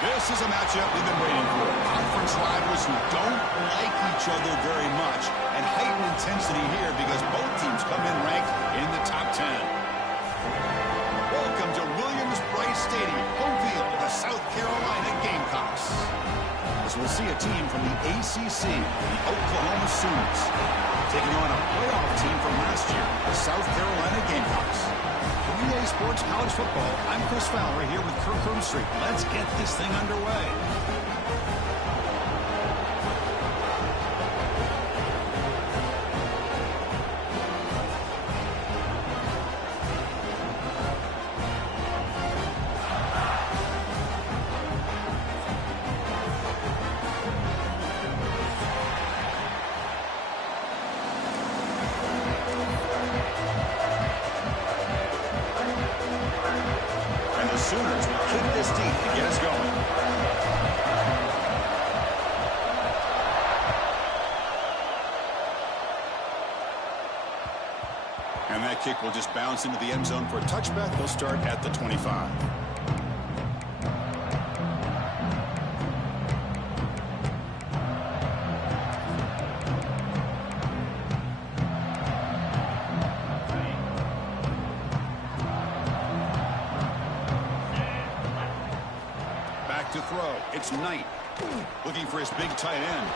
This is a matchup we've been waiting for. Conference rivals who don't like each other very much. And heightened intensity here because both teams come in ranked in the top 10. Welcome to Williams-Brice Stadium, home field of the South Carolina Gamecocks. As we'll see a team from the ACC, the Oklahoma Sooners, taking on a playoff team from last year, the South Carolina Gamecocks. For EA Sports College Football, I'm Chris Fowler here with Kirk Herbstreit. Let's get this thing underway. Sooners will kick this deep to get us going. And that kick will just bounce into the end zone for a touchback. They'll start at the 25. To throw. It's Knight looking for his big tight end.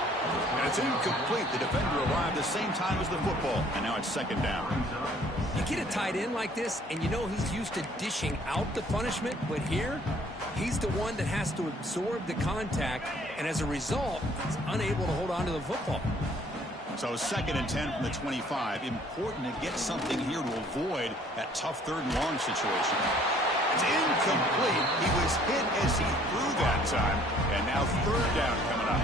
And it's incomplete. The defender arrived the same time as the football. And now it's second down. You get a tight end like this, and you know he's used to dishing out the punishment. But here, he's the one that has to absorb the contact. And as a result, he's unable to hold on to the football. So 2nd and 10 from the 25. Important to get something here to avoid that tough 3rd and long situation. It's incomplete. He was hit as he threw that time. And now 3rd down coming up.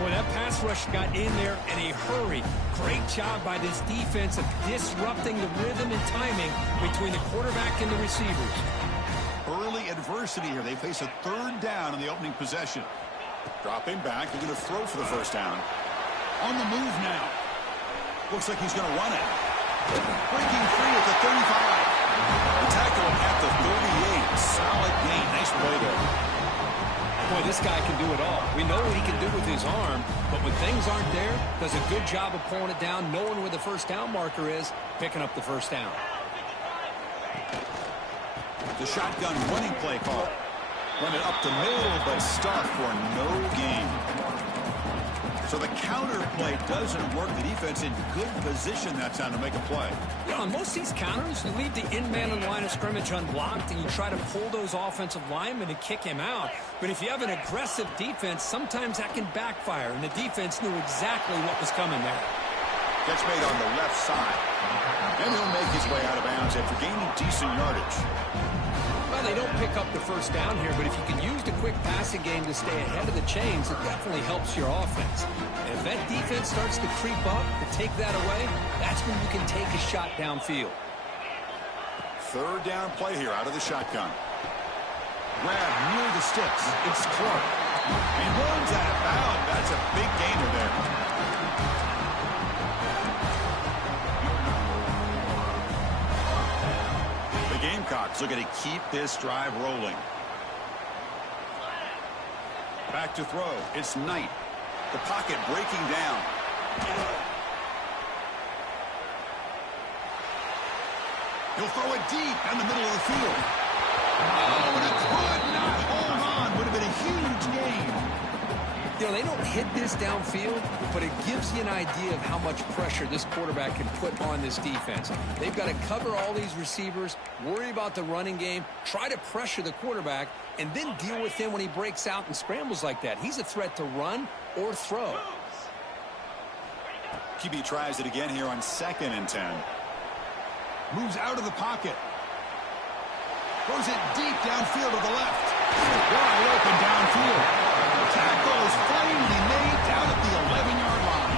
Boy, that pass rush got in there in a hurry. Great job by this defense of disrupting the rhythm and timing between the quarterback and the receivers. Early adversity here. They face a 3rd down in the opening possession. Dropping back. They're going to throw for the 1st down. On the move now. Looks like he's going to run it. Breaking free at the 35. The tackle at the 38. Solid gain. Nice play there. Boy, this guy can do it all. We know what he can do with his arm, but when things aren't there, does a good job of pulling it down, knowing where the 1st down marker is, picking up the 1st down. The shotgun running play call. Run it up the middle, but stuck for no gain. So the counter play doesn't work. The defense in good position that time to make a play. Yeah, on most of these counters, you leave the in man on the line of scrimmage unblocked, and you try to pull those offensive linemen and kick him out. But if you have an aggressive defense, sometimes that can backfire, and the defense knew exactly what was coming there. Gets made on the left side. And he'll make his way out of bounds after gaining decent yardage. Well, they don't pick up the 1st down here, but if you can use the quick passing game to stay ahead of the chains, it definitely helps your offense. And if that defense starts to creep up, to take that away, that's when you can take a shot downfield. 3rd down play here out of the shotgun. Grab near the sticks. It's Clark. And runs out of bounds. That's a big gainer there. Gamecocks looking to keep this drive rolling. Back to throw. It's Knight. The pocket breaking down. He'll throw it deep down the middle of the field. Oh, and it could not hold on. Would have been a huge gain. You know, they don't hit this downfield, but it gives you an idea of how much pressure this quarterback can put on this defense. They've got to cover all these receivers, worry about the running game, try to pressure the quarterback, and then deal with him when he breaks out and scrambles like that. He's a threat to run or throw. QB tries it again here on 2nd and 10. Moves out of the pocket. Throws it deep downfield to the left. Wide open downfield. Tackle is finally made down at the 11-yard line.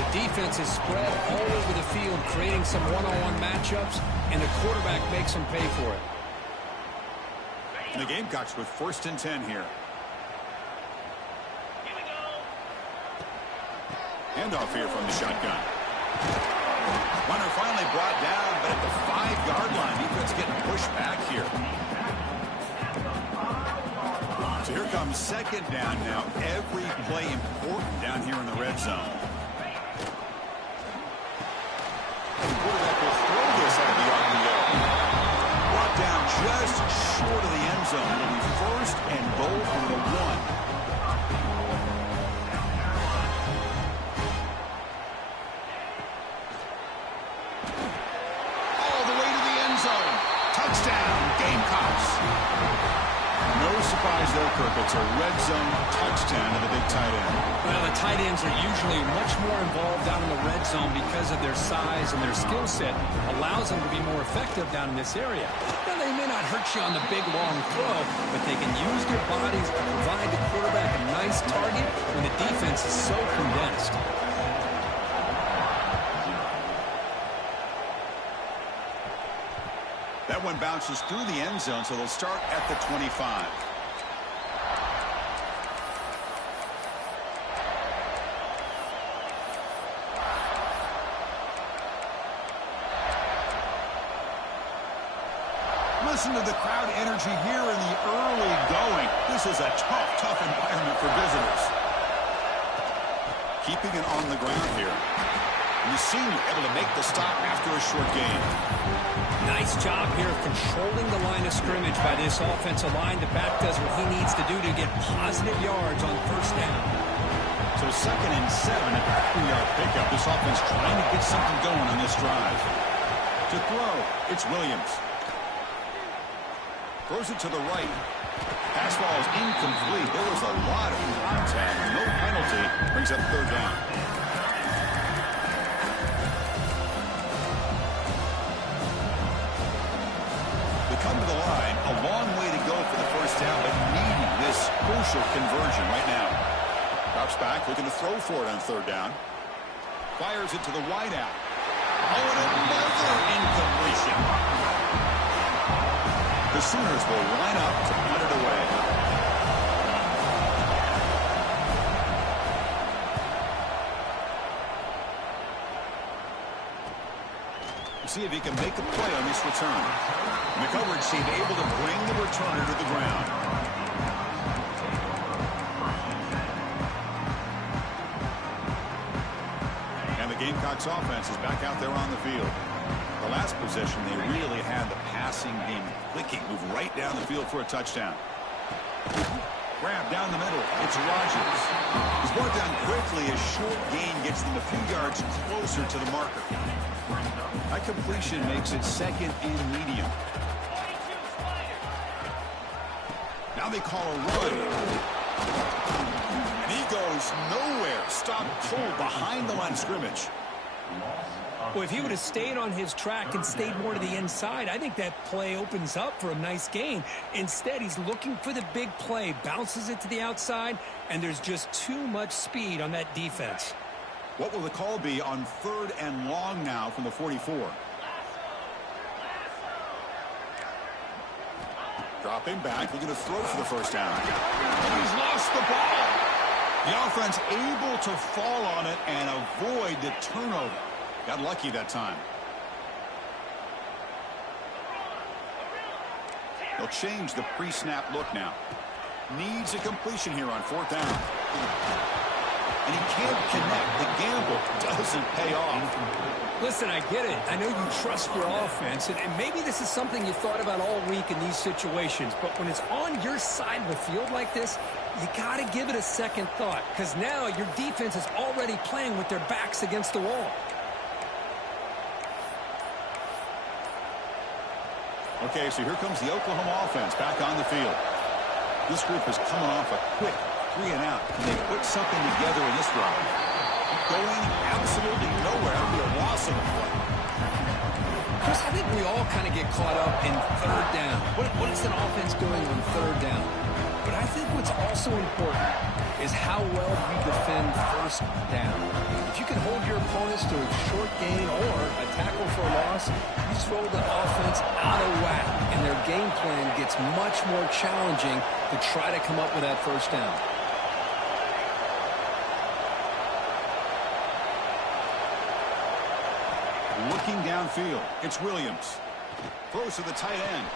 The defense is spread all over the field, creating some one-on-one matchups, and the quarterback makes them pay for it. And the Gamecocks with 1st and 10 here. Handoff here from the shotgun. Runner finally brought down, but at the 5-yard line, defense getting pushed back here. Here comes second down now. Every play important down here in the red zone. The quarterback will throw this out of the RPO. Brought down just short of the end zone. It'll be first and goal from the 1. Touchdown, Gamecocks. No surprise there, Kirk. It's a red zone touchdown to the big tight end. Well, the tight ends are usually much more involved down in the red zone because of their size and their skill set. Allows them to be more effective down in this area. Now, they may not hurt you on the big, long throw, but they can use their bodies to provide the quarterback a nice target when the defense is so condensed. That one bounces through the end zone, so they'll start at the 25. Listen to the crowd energy here in the early going. This is a tough environment for visitors. Keeping it on the ground here. And the senior able to make the stop after a short gain. Nice job here of controlling the line of scrimmage by this offensive line. The back does what he needs to do to get positive yards on first down. So 2nd and 7 at the 3-yard pickup. This offense trying to get something going on this drive. To throw, it's Williams. Throws it to the right. Pass ball is incomplete. There was a lot of contact. No penalty. Brings up 3rd down. Come to the line, a long way to go for the first down, but needing this crucial conversion right now. Drops back, looking to throw for it on 3rd down. Fires it to the wide out. Oh, and another incompletion. The Sooners will line up to punt it away. See if he can make a play on this return. And the coverage team able to bring the returner to the ground. And the Gamecocks offense is back out there on the field. The last possession, they really had the passing game clicking. Move right down the field for a touchdown. Grab down the middle. It's Rodgers. He's brought down quickly. A short gain gets them a few yards closer to the marker. That completion makes it 2nd and medium. Now they call a run. And he goes nowhere. Stopped cold behind the line of scrimmage. Well, if he would have stayed on his track and stayed more to the inside, I think that play opens up for a nice gain. Instead, he's looking for the big play, bounces it to the outside, and there's just too much speed on that defense. What will the call be on 3rd and long now from the 44? Dropping back, looking to throw for the first down. And he's lost the ball. The offense able to fall on it and avoid the turnover. Got lucky that time. They'll change the pre-snap look now. Needs a completion here on 4th down. And he can't connect. The gamble doesn't pay off. Listen, I get it. I know you trust your offense, and maybe this is something you thought about all week in these situations, but when it's on your side of the field like this, you got to give it a second thought, because now your defense is already playing with their backs against the wall. Okay, so here comes the Oklahoma offense back on the field. This group is coming off a quick 3 and out. Can they put something together in this drive? Going absolutely nowhere. That'll be a loss of a play. Chris, I think we all kind of get caught up in 3rd down. What is an offense doing on 3rd down? But I think what's also important is how well you defend 1st down. If you can hold your opponents to a short gain or a tackle for a loss, you throw the offense out of whack, and their game plan gets much more challenging to try to come up with that 1st down. Looking downfield, it's Williams. Throws to the tight end.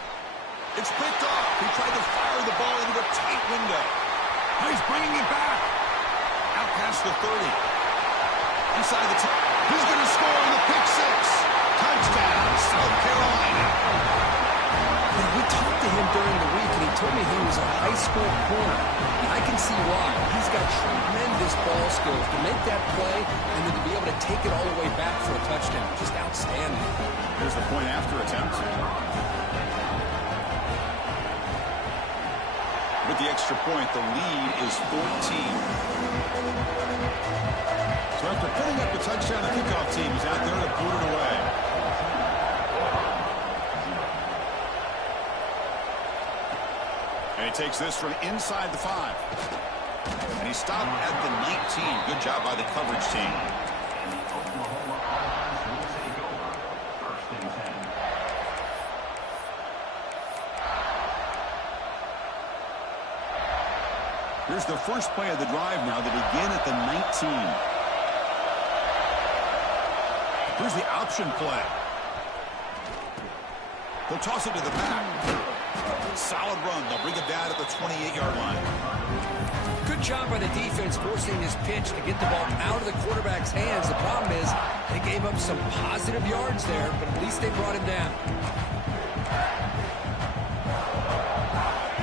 It's picked off. He tried to fire the ball into a tight window. Now he's bringing it back. Out past the 30. Inside the 10. He's going to score on the pick six. Touchdown, South Carolina. We talked to him during the week, and he told me he was a high school corner. I can see why. He's got tremendous ball skills to make that play and then to be able to take it all the way back for a touchdown. Just outstanding. Here's the point after attempt. With the extra point, the lead is 14. So after putting up the touchdown, the kickoff team is out there to boot it away. And he takes this from inside the 5. And he stopped at the 19. Good job by the coverage team. Here's the first play of the drive now. They begin at the 19. Here's the option play. They'll toss it to the back. Solid run. They'll bring it down at the 28-yard line. Good job by the defense forcing this pitch to get the ball out of the quarterback's hands. The problem is they gave up some positive yards there, but at least they brought him down.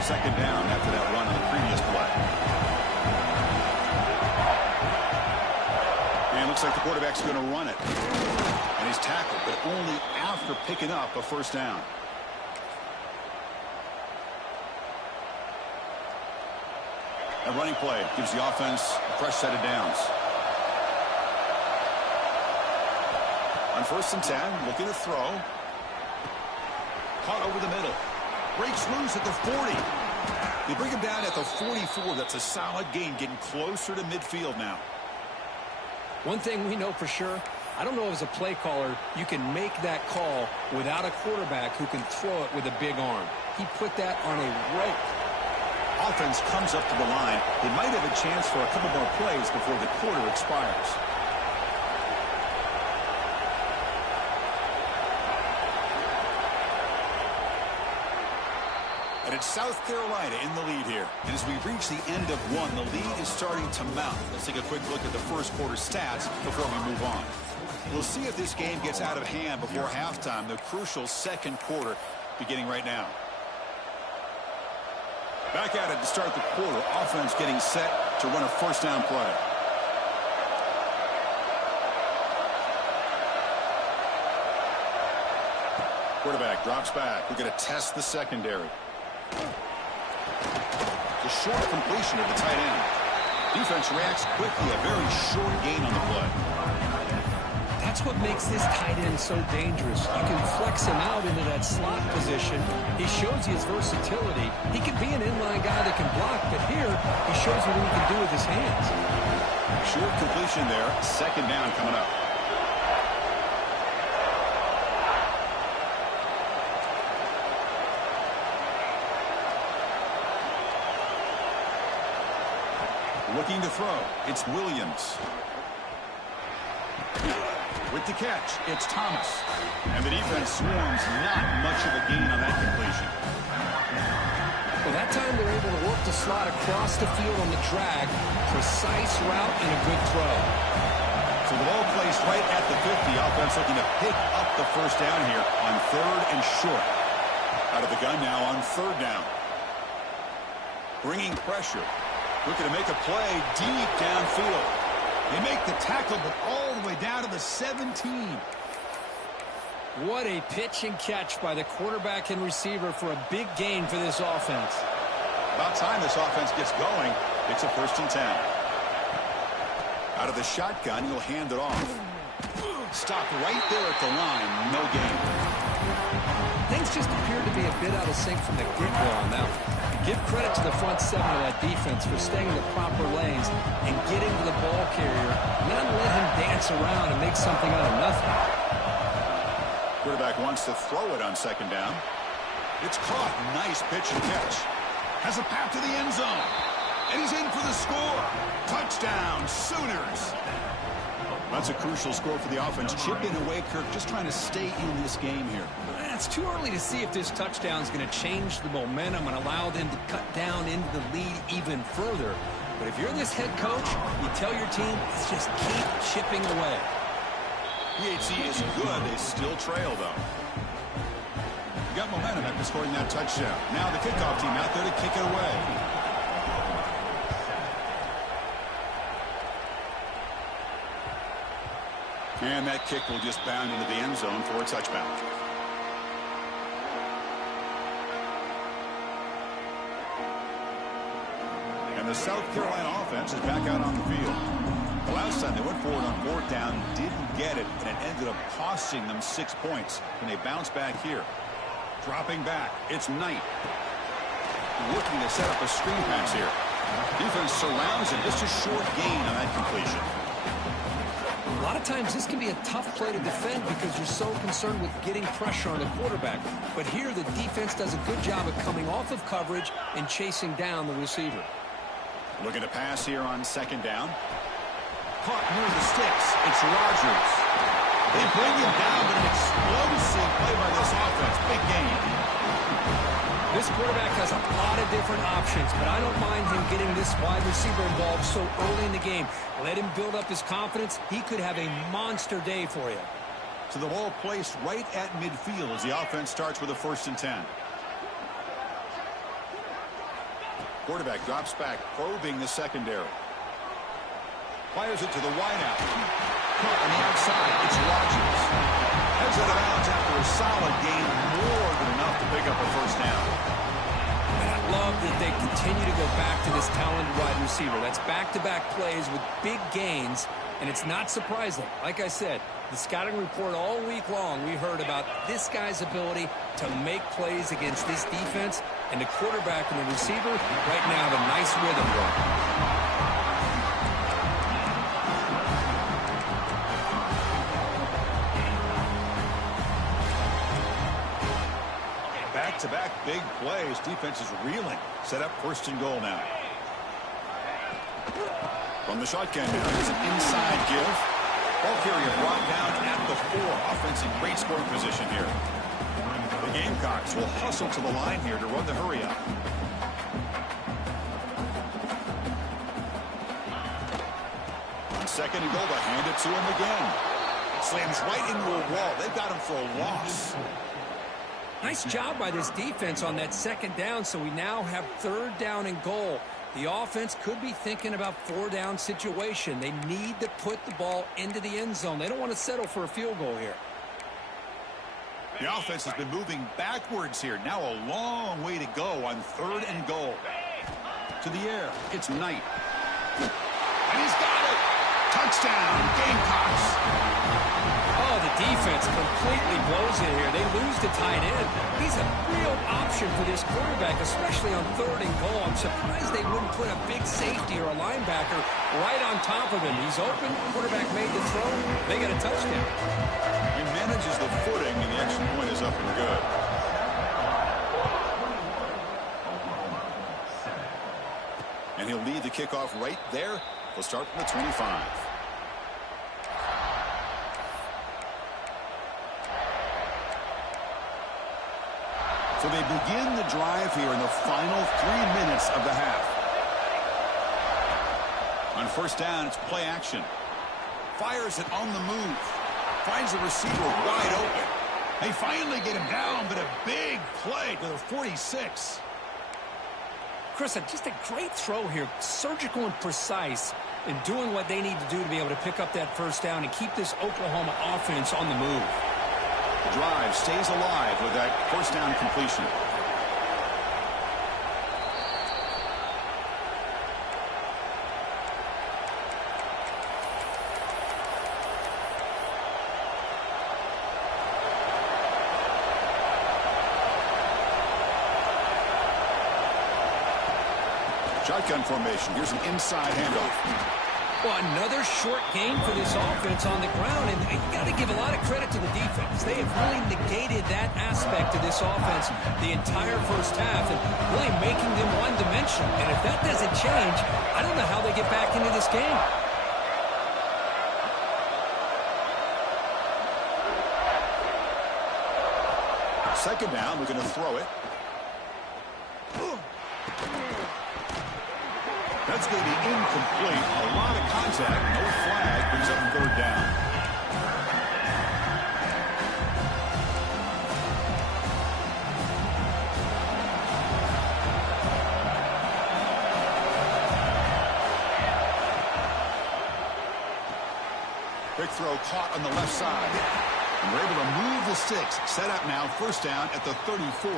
Second down after that run on the previous play. And it looks like the quarterback's going to run it. And he's tackled, but only after picking up a first down. A running play gives the offense a fresh set of downs. On 1st and 10, looking to throw. Caught over the middle. Breaks loose at the 40. They bring him down at the 44. That's a solid gain, getting closer to midfield now. One thing we know for sure, I don't know as a play caller, you can make that call without a quarterback who can throw it with a big arm. He put that on a rope. Offense comes up to the line. They might have a chance for a couple more plays before the quarter expires. And it's South Carolina in the lead here. And as we reach the end of one, the lead is starting to mount. Let's take a quick look at the first quarter stats before we move on. We'll see if this game gets out of hand before halftime, the crucial second quarter beginning right now. Back at it to start the quarter. Offense getting set to run a first down play. Quarterback drops back. We're going to test the secondary. The short completion of the tight end. Defense reacts quickly. A very short gain on the play. That's what makes this tight end so dangerous. You can flex him out into that slot position. He shows you his versatility. He can be an inline guy that can block, but here he shows you what he can do with his hands. Short completion there. Second down coming up. Looking to throw. It's Williams. With the catch, it's Thomas. And the defense swarms. Not much of a gain on that completion. Well, that time they're able to work the slot across the field on the drag. Precise route and a good throw. So the ball placed right at the 50. Offense looking to pick up the first down here on 3rd and short. Out of the gun now on 3rd down. Bringing pressure. Looking to make a play deep downfield. They make the tackle, but all the way down to the 17. What a pitch and catch by the quarterback and receiver for a big gain for this offense. About time this offense gets going. It's a 1st and 10. Out of the shotgun, he'll hand it off. Stopped right there at the line. No gain. Things just appeared to be a bit out of sync from the get-go on that one. Give credit to the front 7 of that defense for staying in the proper lanes and getting to the ball carrier, not let him dance around and make something out of nothing. Quarterback wants to throw it on 2nd down. It's caught. Nice pitch and catch. Has a path to the end zone. And he's in for the score. Touchdown, Sooners. That's a crucial score for the offense. Chipping away, Kirk, just trying to stay in this game here. It's too early to see if this touchdown is going to change the momentum and allow them to cut down into the lead even further. But if you're this head coach, you tell your team, let's just keep chipping away. PHC is good. They still trail, though. Got momentum after scoring that touchdown. Now the kickoff team out there to kick it away. And that kick will just bound into the end zone for a touchback. And the South Carolina offense is back out on the field. The last time they went forward on fourth down, didn't get it, and it ended up costing them 6 points. And they bounce back here. Dropping back, it's Knight. Looking to set up a screen pass here. Defense surrounds him. Just a short gain on that completion. A lot of times this can be a tough play to defend because you're so concerned with getting pressure on the quarterback. But here the defense does a good job of coming off of coverage and chasing down the receiver. Looking to pass here on second down. Caught near the sticks. It's Rodgers. They bring him down, but an explosive play by this offense. Big game. This quarterback has a lot of different options, but I don't mind him getting this wide receiver involved so early in the game. Let him build up his confidence. He could have a monster day for you. So the ball placed right at midfield as the offense starts with a 1st and 10. Quarterback drops back, probing the secondary. Fires it to the wideout. Caught on the outside. It's Rodgers. Heads out of bounds after a solid gain, more than enough to pick up a 1st down. And I love that they continue to go back to this talented wide receiver. That's back-to-back plays with big gains, and it's not surprising. Like I said, the scouting report all week long, we heard about this guy's ability to make plays against this defense, and the quarterback and the receiver right now have a nice rhythm going. Back-to-back big plays. Defense is reeling. Set up 1st and goal now. From the shotgun now, there's an inside give. Ball carrier brought down at the 4. Offense in great scoring position here. The Gamecocks will hustle to the line here to run the hurry up. On 2nd and goal, they hand it to him again. Slams right into a wall. They've got him for a loss. Nice job by this defense on that 2nd down, so we now have 3rd down and goal. The offense could be thinking about 4-down situation. They need to put the ball into the end zone. They don't want to settle for a field goal here. The offense has been moving backwards here. Now a long way to go on 3rd and goal. To the air, it's Knight. And he's got it! Touchdown, Gamecocks! Oh, the defense completely blows it here. They lose the tight end. He's a real option for this quarterback, especially on 3rd and goal. I'm surprised they wouldn't put a big safety or a linebacker right on top of him. He's open. Quarterback made the throw. They get a touchdown. He manages the footing, and the extra point is up and good. And he'll lead the kickoff right there. We'll start from the 25. So they begin the drive here in the final 3 minutes of the half. On 1st down, it's play action. Fires it on the move. Finds the receiver wide open. They finally get him down, but a big play to the 46. Chris, just a great throw here. Surgical and precise in doing what they need to do to be able to pick up that 1st down and keep this Oklahoma offense on the move. The drive stays alive with that 1st down completion. Shotgun formation. Here's an inside handoff. Well, another short game for this offense on the ground, and you got to give a lot of credit to the defense. They have really negated that aspect of this offense the entire 1st half and really making them one-dimensional. And if that doesn't change, I don't know how they get back into this game. Second down, we're going to throw it. That's going to be incomplete. A lot of contact, no flag, brings up third down. Quick throw caught on the left side. And we're able to move the sticks. Set up now, first down at the 34.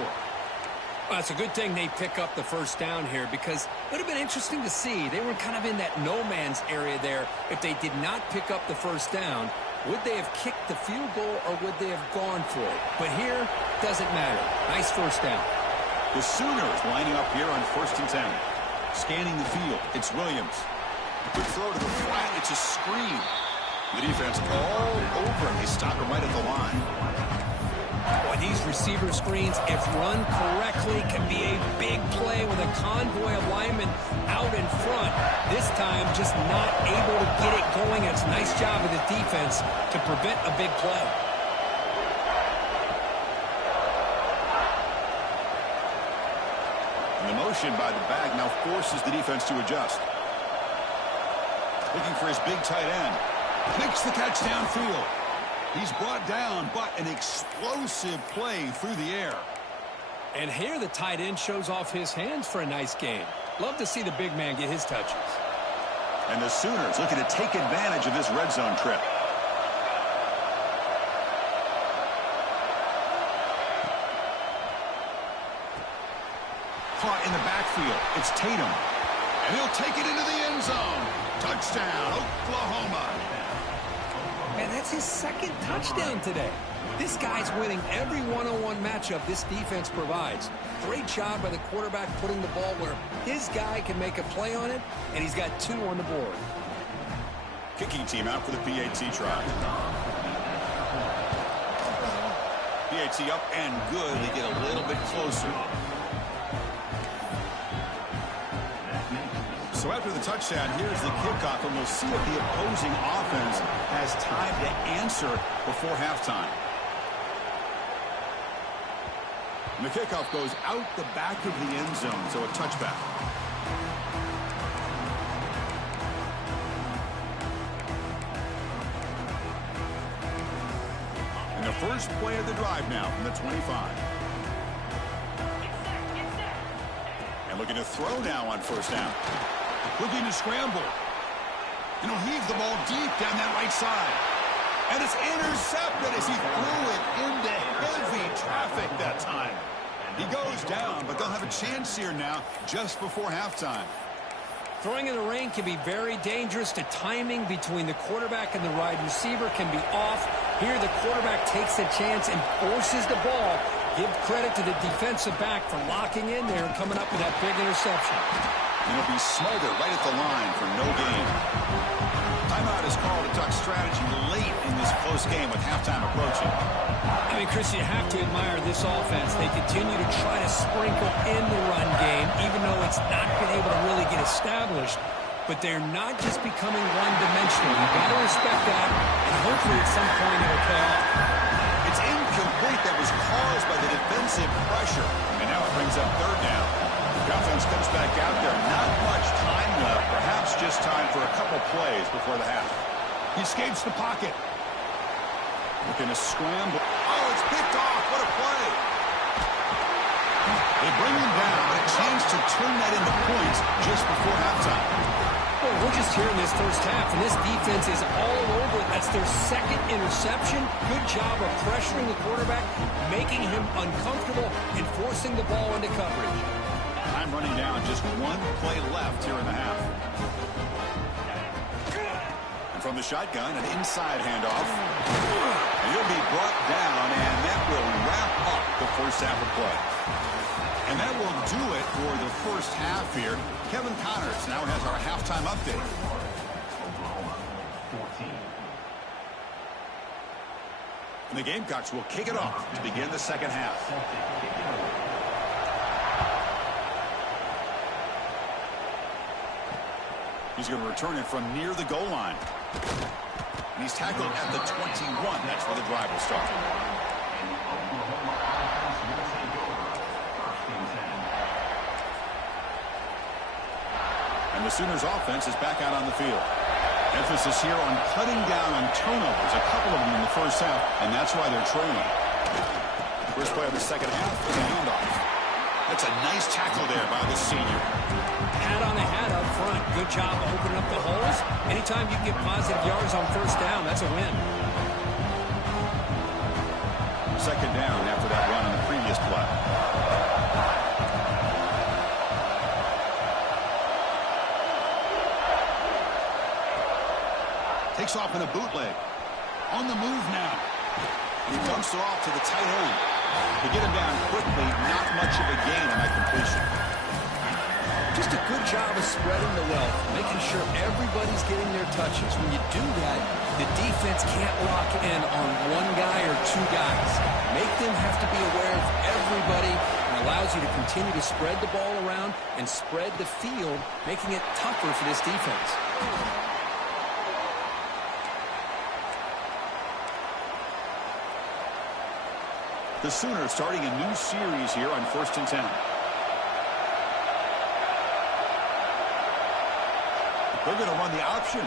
Well, it's a good thing they pick up the first down here because it would have been interesting to see. They were kind of in that no-man's area there. If they did not pick up the first down, would they have kicked the field goal or would they have gone for it? But here, doesn't matter. Nice first down. The Sooners lining up here on 1st and 10. Scanning the field, it's Williams. Good throw to the flat, it's a screen. The defense all over him. They stop him right at the line. Boy, these receiver screens, if run correctly, can be a big play with a convoy of linemen out in front. This time, just not able to get it going. It's a nice job of the defense to prevent a big play. And the motion by the back now forces the defense to adjust. Looking for his big tight end. Makes the catch downfield. He's brought down, but an explosive play through the air. And here the tight end shows off his hands for a nice game. Love to see the big man get his touches. And the Sooners looking to take advantage of this red zone trip. Caught in the backfield. It's Tatum. And he'll take it into the end zone. Touchdown, Oklahoma. Man, that's his second touchdown today. This guy's winning every one-on-one matchup this defense provides. Great job by the quarterback putting the ball where his guy can make a play on it, and he's got 2 on the board. Kicking team out for the PAT try. PAT up and good. They get a little bit closer. So after the touchdown, here's the kickoff, and we'll see if the opposing offense has time to answer before halftime. And the kickoff goes out the back of the end zone, so a touchback. And the first play of the drive now from the 25. And looking to throw now on first down. Looking to scramble. And he'll heave the ball deep down that right side. And it's intercepted as he threw it into heavy traffic that time. He goes down, but they'll have a chance here now just before halftime. Throwing in the rain can be very dangerous. The timing between the quarterback and the wide receiver can be off. Here the quarterback takes a chance and forces the ball. Give credit to the defensive back for locking in there and coming up with that big interception. And he'll be smothered right at the line for no gain. Timeout is called to talk strategy late in this close game with halftime approaching. I mean, Chris, you have to admire this offense. They continue to try to sprinkle in the run game, even though it's not been able to really get established. But they're not just becoming one-dimensional. You've got to respect that, and hopefully at some point it'll pay off. It's incomplete. That was caused by the defensive pressure. And now it brings up third down. The offense comes back out there. Not much time left. Perhaps just time for a couple plays before the half. He escapes the pocket. Looking to scramble. Oh, it's picked off. What a play. They bring him down, but a chance to turn that into points just before halftime. Well, we're just here in this first half, and this defense is all over. That's their second interception. Good job of pressuring the quarterback, making him uncomfortable, and forcing the ball into coverage. Time running down, just one play left here in the half. And from the shotgun, an inside handoff. And he'll be brought down, and that will wrap up the first half of play. And that will do it for the first half here. Kevin Connors now has our halftime update. And the Gamecocks will kick it off to begin the second half. He's going to return it from near the goal line. And he's tackled at the 21. That's where the drive will start. And the Sooners offense is back out on the field. Emphasis here on cutting down on turnovers, a couple of them in the first half, and that's why they're trailing. First play of the second half is a handoff. That's a nice tackle there by the senior. Hat on the hat up front. Good job of opening up the holes. Anytime you get positive yards on first down, that's a win. Second down after that run on the previous play. Takes off in a bootleg. On the move now. And he dumps it off to the tight end. To get him down quickly, not much of a gain on that completion. Just a good job of spreading the wealth, making sure everybody's getting their touches. When you do that, the defense can't lock in on one guy or two guys. Make them have to be aware of everybody, and allows you to continue to spread the ball around and spread the field, making it tougher for this defense. The Sooners starting a new series here on 1st and 10. They're going to run the option.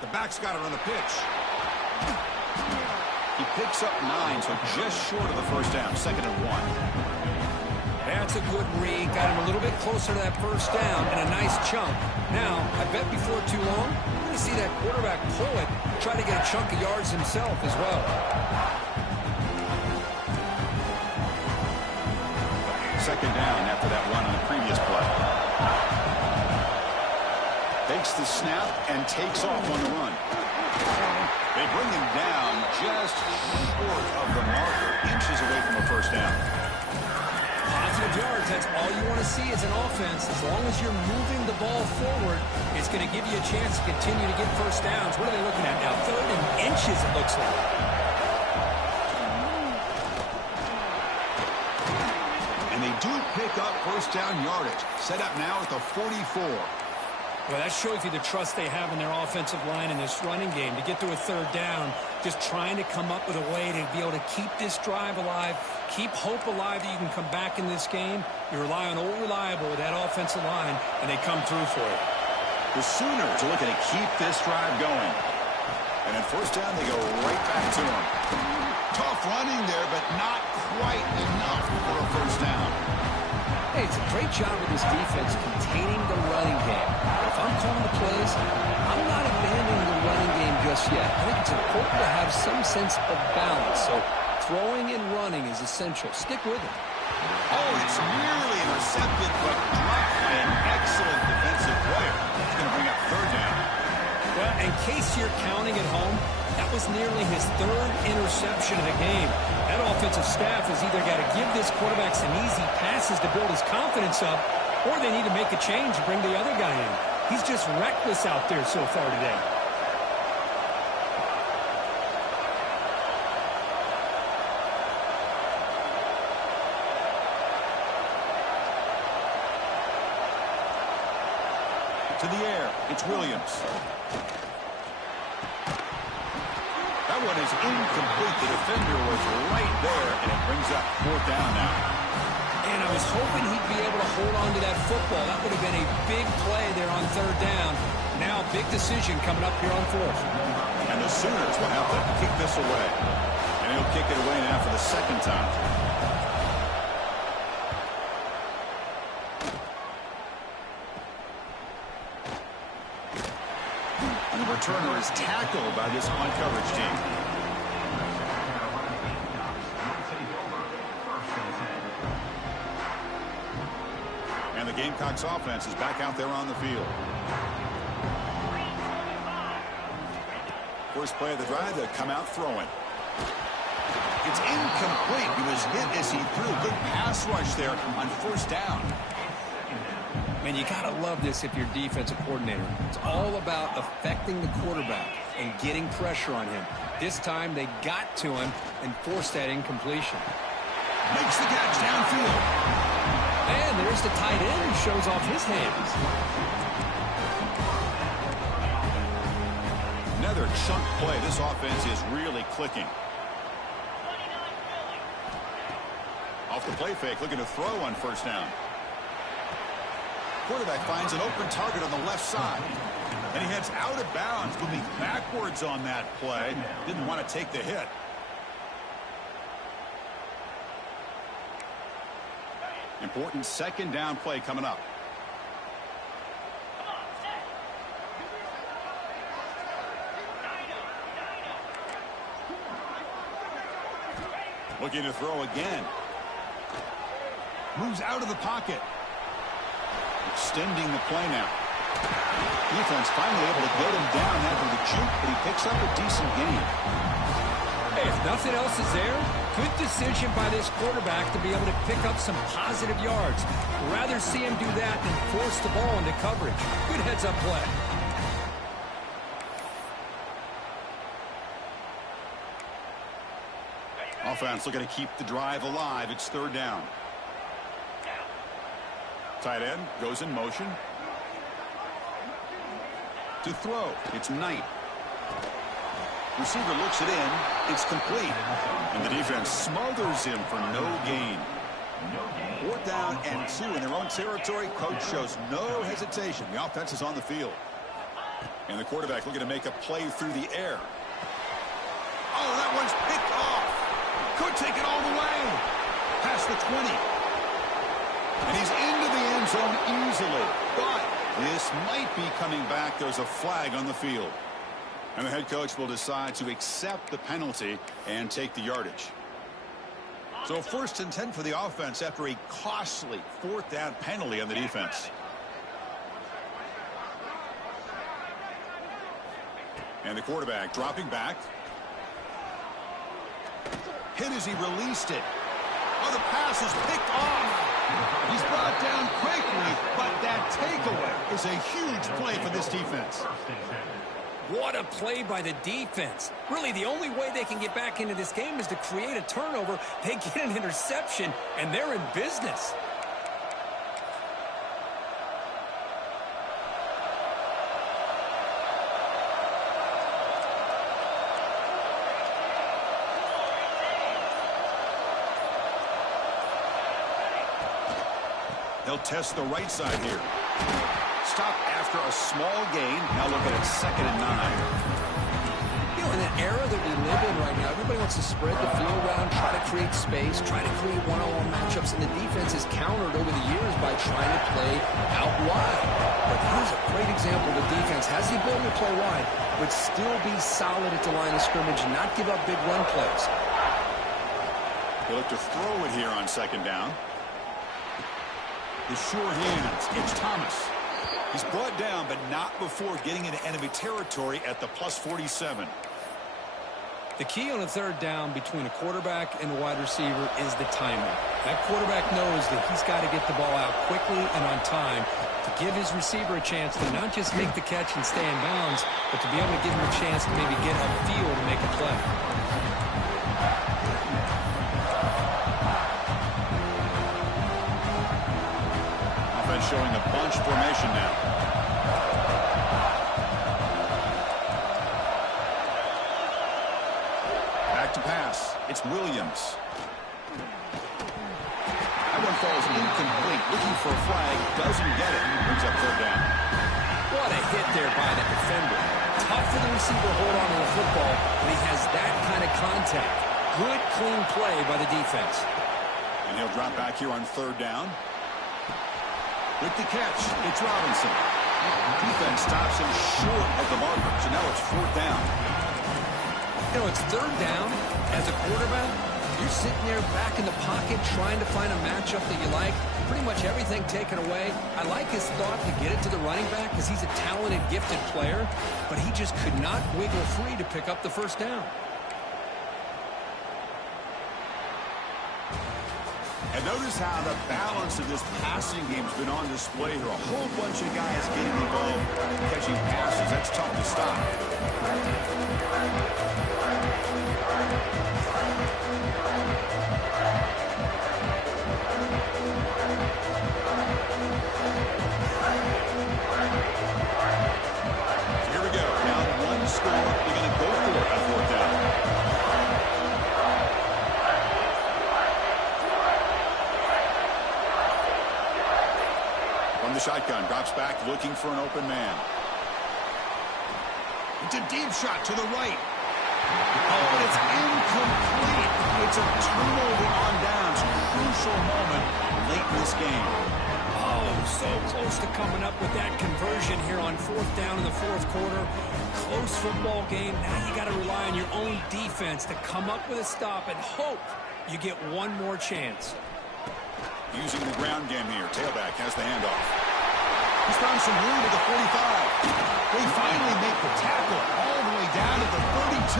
The back's got it on the pitch. He picks up 9, so just short of the first down. 2nd and 1. That's a good read. Got him a little bit closer to that first down and a nice chunk. Now, I bet before too long, you're going to see that quarterback pull it, try to get a chunk of yards himself as well. Second down after that run on the previous play. Takes the snap and takes off on the run. They bring him down just short of the marker, inches away from a first down. Positive yards, that's all you want to see as an offense. As long as you're moving the ball forward, it's going to give you a chance to continue to get first downs. What are they looking at now? 3rd and inches, it looks like. And they do pick up first down yardage. Set up now at the 44. Well, that shows you the trust they have in their offensive line in this running game. To get to a 3rd down, just trying to come up with a way to be able to keep this drive alive, keep hope alive that you can come back in this game. You rely on Old Reliable with that offensive line, and they come through for it. The Sooners are looking to keep this drive going. And at first down, they go right back to him. Tough running there, but not quite enough for a first down. Hey, it's a great job with this defense containing the running game. If I'm calling the plays, I'm not abandoning the running game just yet. I think it's important to have some sense of balance. So throwing and running is essential. Stick with it. Oh, it's nearly intercepted, but dropped by an excellent defensive player. It's going to bring up 3rd down. Well, in case you're counting at home, that was nearly his 3rd interception of the game. That offensive staff has either got to give this quarterback some easy passes to build his confidence up, or they need to make a change and bring the other guy in. He's just reckless out there so far today. To the air, it's Williams. That one is incomplete. The defender was right there, and it brings up 4th down now. And I was hoping he'd be able to hold on to that football. That would have been a big play there on 3rd down. Now, big decision coming up here on 4th. And the Sooners will have to kick this away. And he'll kick it away now for the 2nd time. And the returner is tackled by this on-coverage team. And the Gamecocks offense is back out there on the field. First play of the drive, they'll come out throwing. It's incomplete. He was hit as he threw. Good pass rush there on 1st down. Man, you got to love this if you're defensive coordinator. It's all about affecting the quarterback and getting pressure on him. This time they got to him and forced that incompletion. Makes the catch downfield. And there There's the tight end who shows off his hands. Another chunk play. This offense is really clicking. Off the play fake, looking to throw on first down. Quarterback finds an open target on the left side. And he heads out of bounds, moving backwards on that play. Didn't want to take the hit. Important second down play coming up. Looking to throw again. Moves out of the pocket. Extending the play now. Defense finally able to get him down after the juke, but he picks up a decent gain. Hey, if nothing else is there, good decision by this quarterback to be able to pick up some positive yards. Rather see him do that than force the ball into coverage. Good heads-up play. Offense looking to keep the drive alive. It's third down. Tight end goes in motion. To throw, it's Knight. Receiver looks it in. It's complete. And the defense smothers him for no gain. 4th down and 2 in their own territory. Coach shows no hesitation. The offense is on the field. And the quarterback looking to make a play through the air. Oh, that one's picked off. Could take it all the way. Past the 20. And he's into the end zone easily. But this might be coming back. There's a flag on the field. And the head coach will decide to accept the penalty and take the yardage. So 1st and 10 for the offense after a costly 4th down penalty on the defense. And the quarterback dropping back. Hit as he released it. Oh, the pass is picked off. He's brought down quickly, but that takeaway is a huge play for this defense. What a play by the defense. Really, the only way they can get back into this game is to create a turnover. They get an interception, and they're in business. They'll test the right side here. Stop after a small gain. Now looking at 2nd and 9. You know, in an era that we live in right now, everybody wants to spread the field around, try to create space, try to create one-on-one matchups, and the defense is countered over the years by trying to play out wide. But here's a great example. The defense has the ability to play wide, but still be solid at the line of scrimmage and not give up big run plays. They look to throw it here on 2nd down. The sure hands. It's Thomas. He's brought down, but not before getting into enemy territory at the +47. The key on a 3rd down between a quarterback and a wide receiver is the timing. That quarterback knows that he's got to get the ball out quickly and on time to give his receiver a chance to not just make the catch and stay in bounds, but to be able to give him a chance to maybe get upfield and make a play. Showing a bunch formation now. Back to pass. It's Williams. That one falls incomplete. Looking for a flag. Doesn't get it. Brings up 3rd down. What a hit there by the defender. Tough for the receiver to hold on to the football, but he has that kind of contact. Good, clean play by the defense. And he'll drop back here on 3rd down. With the catch, it's Robinson. Defense stops him short of the marker, so now it's 4th down. You know, it's 3rd down. As a quarterback, you're sitting there back in the pocket trying to find a matchup that you like. Pretty much everything taken away. I like his thought to get it to the running back because he's a talented, gifted player, but he just could not wiggle free to pick up the 1st down. And notice how the balance of this passing game has been on display here. A whole bunch of guys getting involved, catching passes. That's tough to stop. From the shotgun, drops back, looking for an open man. It's a deep shot to the right. Oh, and it's incomplete. It's a turnover on downs. Crucial moment late in this game. Oh, so close to coming up with that conversion here on 4th down in the 4th quarter. Close football game. Now you got to rely on your own defense to come up with a stop and hope you get one more chance. Using the ground game here. Tailback has the handoff. He's found some room at the 45. They finally make the tackle all the way down to the 32.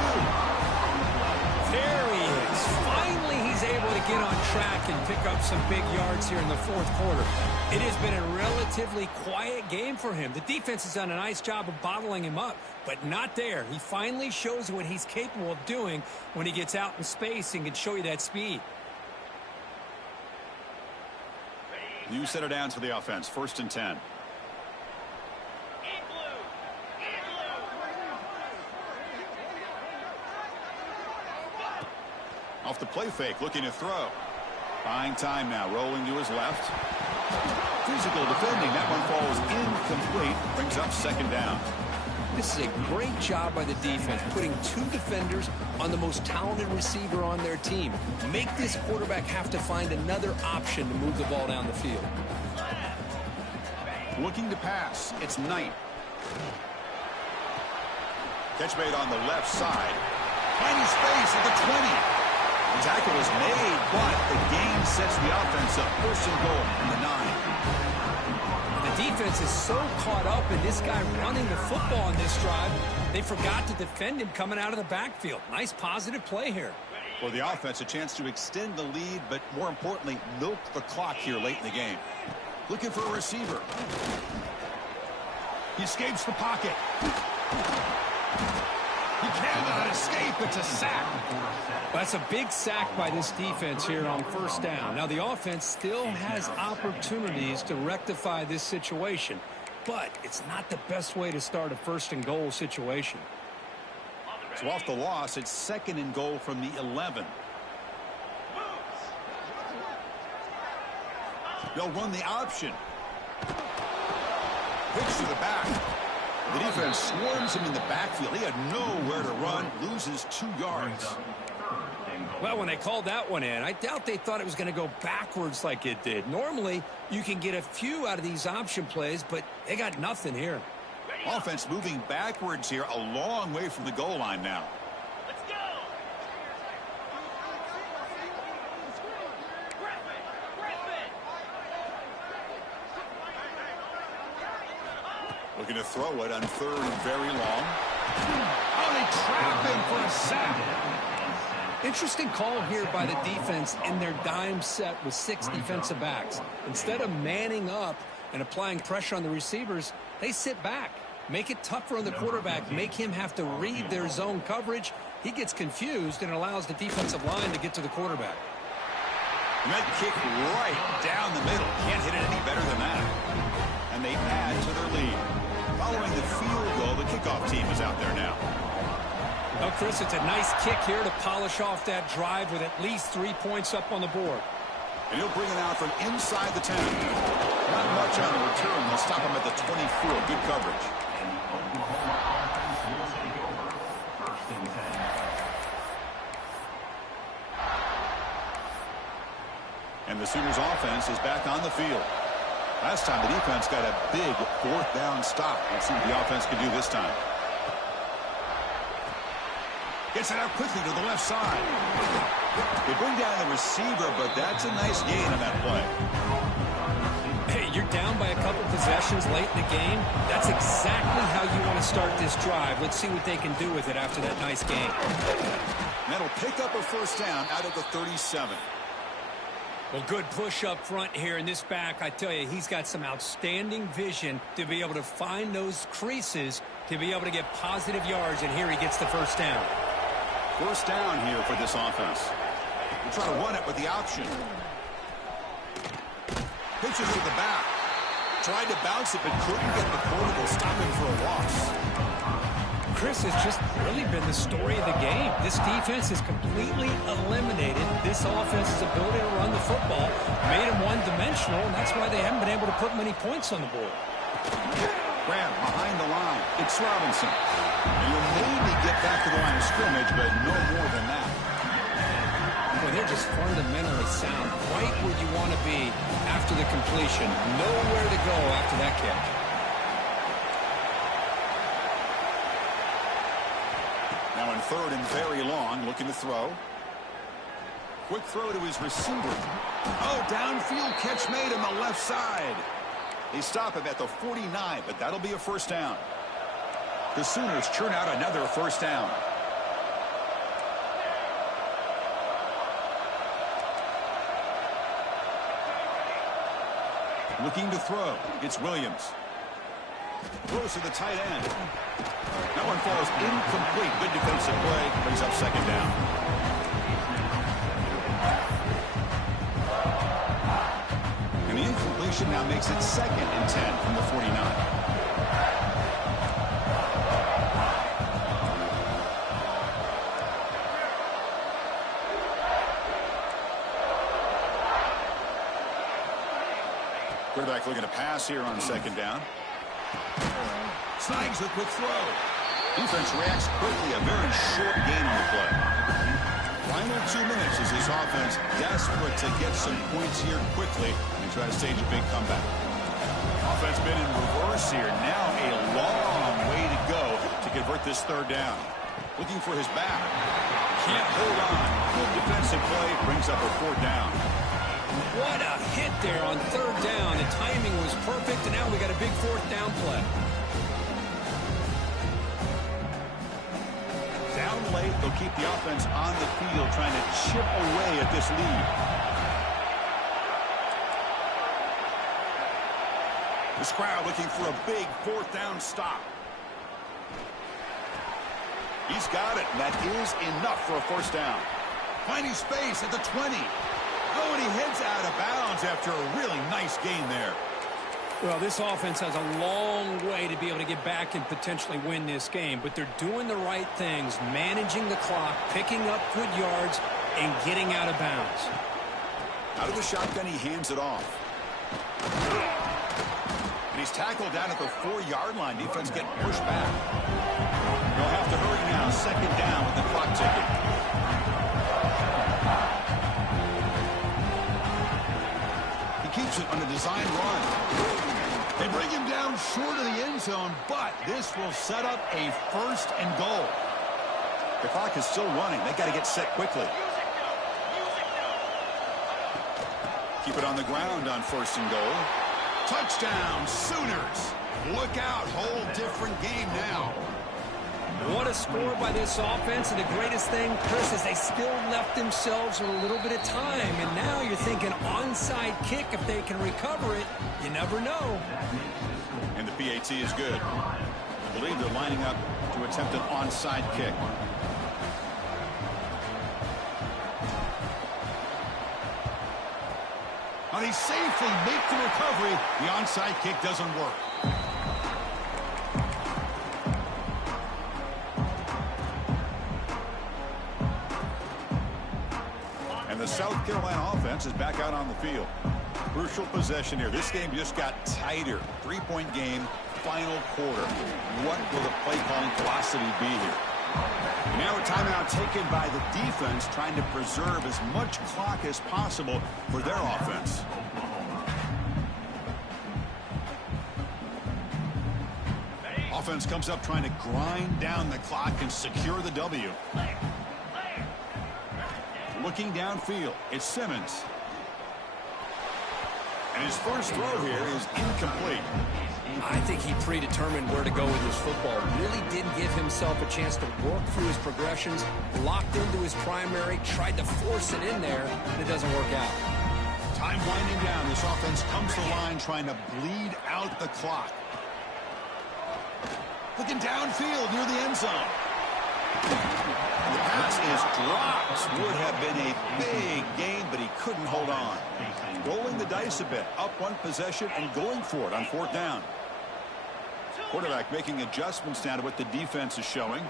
There he is. Finally, he's able to get on track and pick up some big yards here in the 4th quarter. It has been a relatively quiet game for him. The defense has done a nice job of bottling him up, but not there. He finally shows what he's capable of doing when he gets out in space and can show you that speed. New set of downs for the offense. 1st and 10. Off the play fake, looking to throw. Buying time now, rolling to his left. Physical defending, that one falls incomplete. Brings up 2nd down. This is a great job by the defense, putting 2 defenders on the most talented receiver on their team. Make this quarterback have to find another option to move the ball down the field. Looking to pass, it's Knight. Catch made on the left side. Finding space at the 20. The tackle is made, but the gain sets the offense up. 1st and goal from the 9. The defense is so caught up in this guy running the football on this drive, they forgot to defend him coming out of the backfield. Nice positive play here. For the offense, a chance to extend the lead, but more importantly, milk the clock here late in the game. Looking for a receiver. He escapes the pocket. He cannot escape. It's a sack. That's a big sack by this defense here on 1st down. Now, the offense still has opportunities to rectify this situation, but it's not the best way to start a 1st and goal situation. So off the loss, it's 2nd and goal from the 11. They'll run the option. Pitch to the back. The defense swarms him in the backfield. He had nowhere to run, loses 2 yards. Well, when they called that one in, I doubt they thought it was going to go backwards like it did. Normally, you can get a few out of these option plays, but they got nothing here. Offense moving backwards here, a long way from the goal line now. Let's go. Looking to throw it on 3rd and very long. Oh, they trap him for a sack. Interesting call here by the defense in their dime set with 6 defensive backs. Instead of manning up and applying pressure on the receivers, they sit back. Make it tougher on the quarterback. Make him have to read their zone coverage. He gets confused and allows the defensive line to get to the quarterback. That kick right down the middle. Can't hit it any better than that. And they add to their lead. Following the field goal, the kickoff team is out there now. Well, Chris, it's a nice kick here to polish off that drive with at least 3 points up on the board. And he'll bring it out from inside the 10. Not much on the return. They'll stop him at the 24. Good coverage. And the Sooners offense is back on the field. Last time the defense got a big 4th down stop. Let's see what the offense can do this time. Gets it out quickly to the left side. They bring down the receiver, but that's a nice gain on that play. Hey, you're down by a couple possessions late in the game. That's exactly how you want to start this drive. Let's see what they can do with it after that nice game. And that'll pick up a 1st down out of the 37. Well, good push up front here in this back. I tell you, he's got some outstanding vision to be able to find those creases to be able to get positive yards, and here he gets the 1st down. 1st down here for this offense. We'll try to run it with the option. Pitches to the back. Tried to bounce it, but couldn't get the quarterback. Stop him for a loss. Chris, has just really been the story of the game. This defense has completely eliminated this offense's ability to run the football, made them one-dimensional, and that's why they haven't been able to put many points on the board. Grab behind the line. It's Robinson. And you'll maybe get back to the line of scrimmage, but no more than that. Well, they're just fundamentally sound, right where you want to be after the completion. Nowhere to go after that catch. Now in third and very long, looking to throw. Quick throw to his receiver. Oh, downfield catch made on the left side. They stop him at the 49, but that'll be a first down. The Sooners churn out another first down. Looking to throw. It's Williams. Throws to the tight end. That one falls incomplete. Good defensive play. Brings up second down. And the incompletion now makes it 2nd and 10 from the 49. Quarterback looking to pass here on second down. Snags a quick throw. Defense reacts quickly. A very short gain on the play. Final 2 minutes as this offense desperate to get some points here quickly and try to stage a big comeback. Offense been in reverse here. Now a long way to go to convert this third down. Looking for his back. Can't hold on. Good defensive play brings up a fourth down. What a hit there on third down. The timing was perfect, and now we got a big fourth down play. Down late, they'll keep the offense on the field trying to chip away at this lead. This crowd looking for a big fourth down stop. He's got it. That is enough for a first down. Finding space at the 20. Oh, and he heads out of bounds after a really nice gain there. Well, this offense has a long way to be able to get back and potentially win this game, but they're doing the right things, managing the clock, picking up good yards, and getting out of bounds. Out of the shotgun, he hands it off. And he's tackled down at the 4-yard line. Defense getting pushed back. They'll have to hurry now. Second down with the clock ticking. Keeps it on a design run. They bring him down short of the end zone, but this will set up a first and goal. The clock is still running. They got to get set quickly. Keep it on the ground on first and goal. Touchdown, Sooners. Look out, whole different game now. What a score by this offense, and the greatest thing, Chris, is they still left themselves with a little bit of time, and now you're thinking onside kick. If they can recover it, you never know. And the PAT is good. I believe they're lining up to attempt an onside kick. And he safely makes the recovery. The onside kick doesn't work. The South Carolina offense is back out on the field. Crucial possession here. This game just got tighter. 3-point game, final quarter. What will the play calling philosophy be here? Now a timeout taken by the defense, trying to preserve as much clock as possible for their offense. Offense comes up trying to grind down the clock and secure the W. Looking downfield, it's Simmons. And his first throw here is incomplete. I think he predetermined where to go with his football. Really didn't give himself a chance to work through his progressions, locked into his primary, tried to force it in there, and it doesn't work out. Time winding down. This offense comes to the line trying to bleed out the clock. Looking downfield near the end zone. The pass is dropped. Would have been a big gain, but he couldn't hold on. Rolling the dice a bit. Up one possession and going for it on fourth down. Quarterback making adjustments now to what the defense is showing.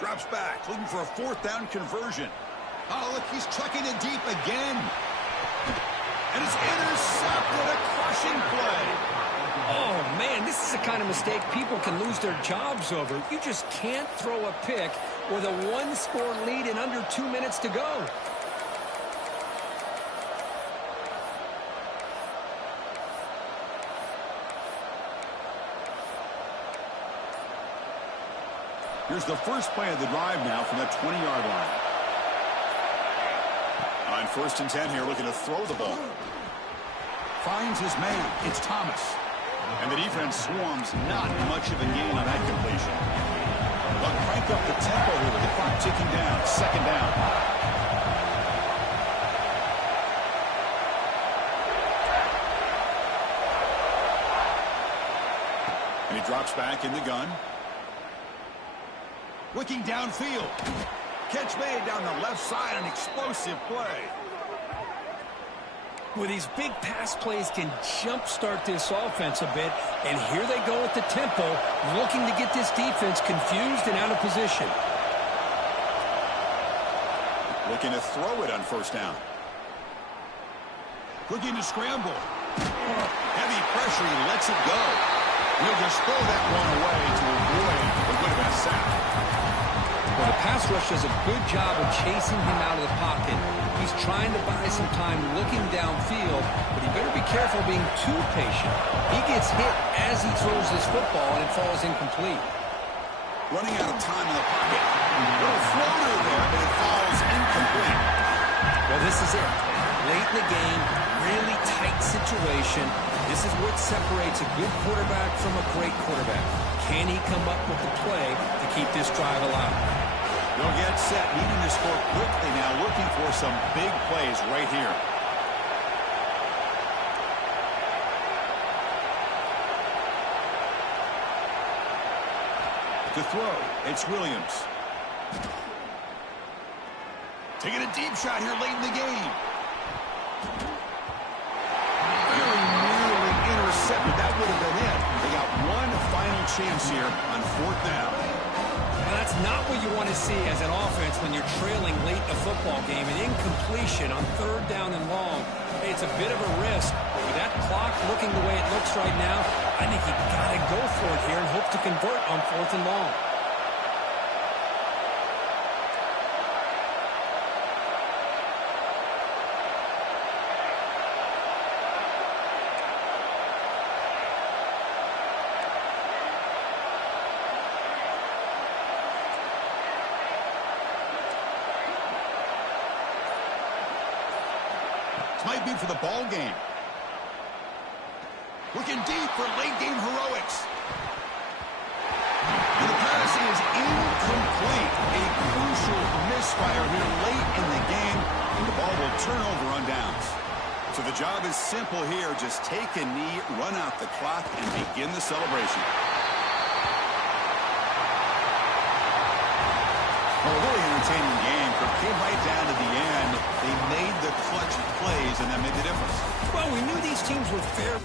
Drops back, looking for a fourth down conversion. Oh, look, he's chucking it deep again. And it's intercepted, a crushing play. Oh, man, this is the kind of mistake people can lose their jobs over. You just can't throw a pick with a one-score lead in under 2 minutes to go. Here's the first play of the drive now from that 20-yard line. On 1st and 10 here, looking to throw the ball. Finds his man. It's Thomas. And the defense swarms, not much of a gain on that completion. But crank up the tempo here with the clock ticking down. 2nd down. And he drops back in the gun. Looking downfield. Catch made down the left side, an explosive play. Well, these big pass plays can jumpstart this offense a bit, and here they go at the tempo, looking to get this defense confused and out of position. Looking to throw it on 1st down. Looking to scramble. Heavy pressure, he lets it go. He'll just throw that one away to avoid what would have been a sack. Well, the pass rush does a good job of chasing him out of the pocket. He's trying to buy some time looking downfield, but he better be careful being too patient. He gets hit as he throws this football, and it falls incomplete. Running out of time in the pocket. Little floater there, but it falls incomplete. Well, this is it. Late in the game, really tight situation. This is what separates a good quarterback from a great quarterback. Can he come up with the play to keep this drive alive? They'll get set, needing to score quickly now, looking for some big plays right here. To throw, it's Williams. Taking a deep shot here late in the game. Very nearly intercepted. That would have been it. They got one final chance here on 4th down. Now, that's not what you want to see as an offense when you're trailing late in a football game. An incompletion on 3rd down and long. Hey, it's a bit of a risk. With that clock looking the way it looks right now, I think you got to go for it here and hope to convert on 4th and long. Might be for the ball game. Looking deep for late game heroics. And the pass is incomplete. A crucial misfire here late in the game, and the ball will turn over on downs. So the job is simple here. Just take a knee, run out the clock, and begin the celebration. Well, a really entertaining game. But came right down to the end. They made the clutch plays, and that made the difference. Well, we knew these teams were fair.